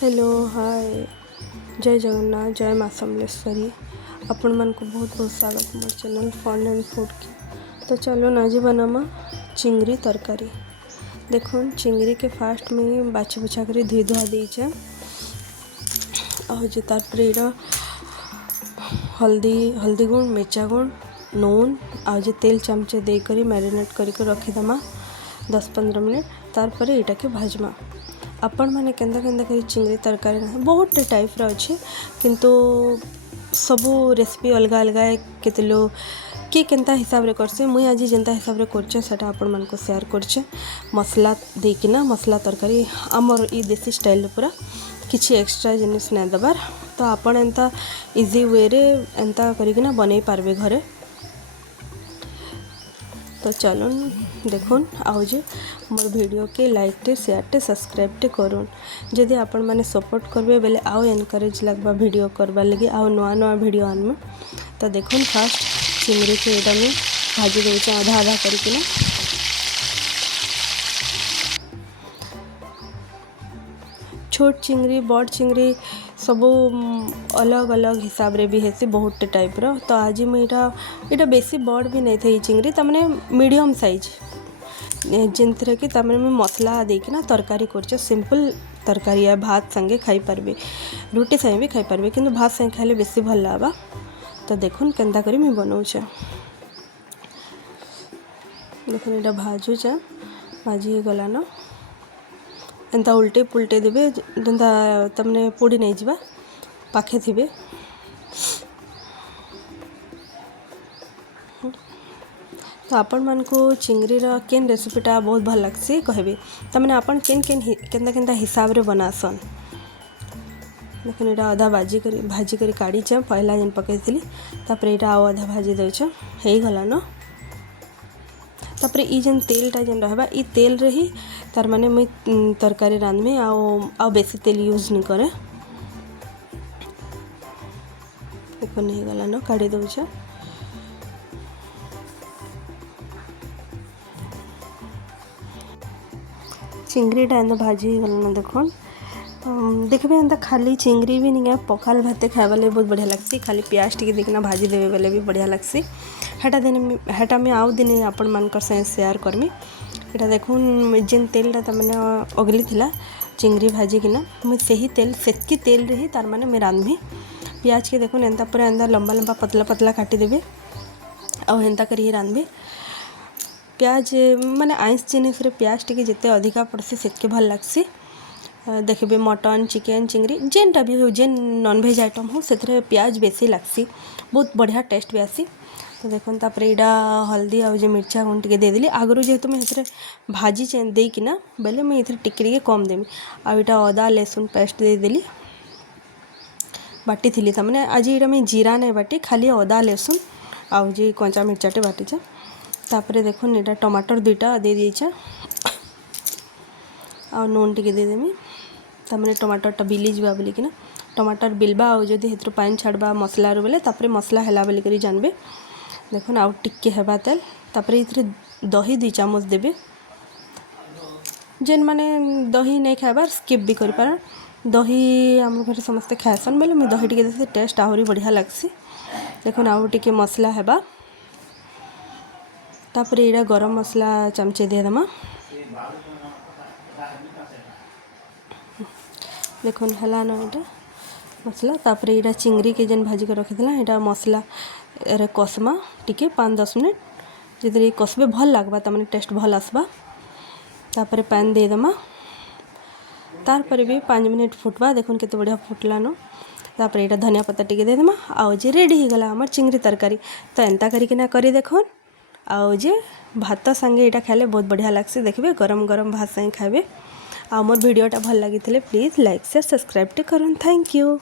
Hello hi जय जगन्नाथ जय माँ समलेश्वरी आपण मन को बहुत बहुत स्वागत मोर चैनल फन एंड फूड की। तो चलो ना आज बनामा चिंगरी तरकारी। देखो चिंगरी के फास्ट में बाछी बुछा कर धोई धुआ देचे आज तार हल्दी गुण मिर्चा गुण नून आज तेल चमचे देकर मैरिनेट करके रखीदमा 10-15 मिनट। तार पर यहाँ के भाजमा आपण मैंने केंदा केंदा करी चिंगरी तरकारी ना बहुत टाइप रा अच्छे किंतु सबू रेसिपी अलग अलग है। केते लोग किए केंता हिसाब रे करसे मुई आज जेंता हिसाब रे करछे सेटा आपण मन को शेयर करछे। मसला देकिना मसला तरकारी हमर ई देसी स्टाइल पूरा किछि एक्स्ट्रा जिनिस नै दबार। तो आपण एंता इजी वे रे एंता करिकिना बनै पारबे घरे। तो चलो देखुन आउजे मोर वीडियो के लाइक टे शेयर टे सब्सक्राइब टे करूँ। जदि आपण माने सपोर्ट करबे बेले आउ एनकरेज लगवा वीडियो करवा लगे आउ नुआ नुआ वीडियो आनमे। तो देखुन फास्ट चिंगरी के एटा में भाजी देउचे आधा आधा करके। छोट चिंगरी बड़ चिंगरी सबू अलग अलग हिसाब रे भी हेसी बहुत टाइप रो। तो आज मुझे इटा बेसी बड़ भी नहीं थी चिंगरी तमने मीडियम साइज जिनथरे कि तमने मैं मसला देकिना तरकारी करछे। सिंपल तरकारी है भात संगे खाई पारबे रोटी संगे भी खाई पारबे किंतु भात संगे खाइले बेसी भल लागा। तो देखुन केंता करी मैं बनाऊचे। देखुन इटा भाजुचे भाजी गला न एंता उल्टे पुल्टे देबे जेंता तमने पोड़ी नहीं जावा पाखे थिबे। तो आपण मन को चिंगरी रा केन रेसिपीटा बहुत भल लगसी कहबे तमने आपण केन केन केंता केंता हिसाब रे बनासन। देखुन इटा आधा भाजी करी काढ़ी चे पहला जेन पकईली तापर इटा आउ आधा भाजी देउछ हेई गला न। तापर ई जेन तेलटा जेन रहबा ई तेल रे ही तार माने मुई तरकारी रांधमे आउ बेसी तेल यूज नहीं करे। देखुन हेई गला न काढ़ी देउछ। चिंगरीटा एंदा भाजी गला न देखुन देखबे एंता खाली चिंगरी भी नहीं है पखाल भाते खाइबा ले बहुत बढ़िया लगसी। खाली प्याज टिके देखना भाजी देवे बेले भी बढ़िया लगसी। हेटा में आउ दिन आपण मानकर से शेयर करमी। एटा देखुन जेन तेलटा तमने अगली थिला चिंगरी भाजी किना मुझे सही तेल सेतकी तेल रही तार माने मैं रांधमी। प्याज के देखुन एंता पूरा एंता लंबा लंबा पतला पतला काटी देबे और एंता करी रांधबे। प्याज माने आइंस जिनिस रे प्याज टिके जिते अधिका पड़सी सेतके भल लगसी। देखबे मटन चिकेन चिंगरी जेनटा भी हो जेन नॉनवेज आइटम हो से प्याज बेसी लगसी बहुत बढ़िया टेस्ट भी आसी। तो देखुन तापर इटा हल्दी आउ जे मिर्चा गुण टिके दे देली आगरू जेहेतु मैं हेतरे भाजी चेन देकिना बेले मैं इथरे टिके कम देमी। आउ इटा अदा लहसुन पेस्ट दे देली बाटी थिली तमने आज इटा मैं जीरा नहीं बाटी खाली अदा लहसुन आउ जे कंचा मिर्चाटे बाटीचे। तापर देखुन इटा टमाटर दुईटा दे दीचे आ नून टिके दे देमी तमने टमाटरटा बिली जावा बोलिकिना टमाटर बिलबा आउ जदि हेतु पानी छाड़बा मसला रो बेले तापर मसला हैला बोली करी जानबे। देखुन आउ टिके हेबा तेल तापर इथरे दही 2 चामच देबे जेन माने दही नहीं खाइबार स्किप भी करि पार। दही आम घर समस्ते खाएसन बेले मैं दही टिके देसे टेस्ट आहरी बढ़िया लगसी। देखुन आउ टिके मसला हेबा तापर एड़ा गरम मसला चमचे दे दमा। देखुन हला न इटा मसला तापर इटा चिंगरी के जेन भाजी के रखिथिला इटा मसला रे कसमा टिके 5-10 मिनट जदि कसबे भल लागबा तमने टेस्ट भल आसबा। तापर पानी दे दमा तार पर भी 5 मिनट फुटबा। देखुन केते बढ़िया फुटला न तापर इटा धनिया पत्ता टिके दे दमा आउ जे रेडी हो गला हमर चिंगरी तरकारी। तो एंता करिकिना करी देखुन आउ जे भात संगे इटा खाइले बहुत बढ़िया लगसी। देखबे गरम गरम भात संगे खाइबे। आ मोर वीडियोटा भल लगी प्लीज लाइक शेयर सब्सक्राइब टे करन। Thank you.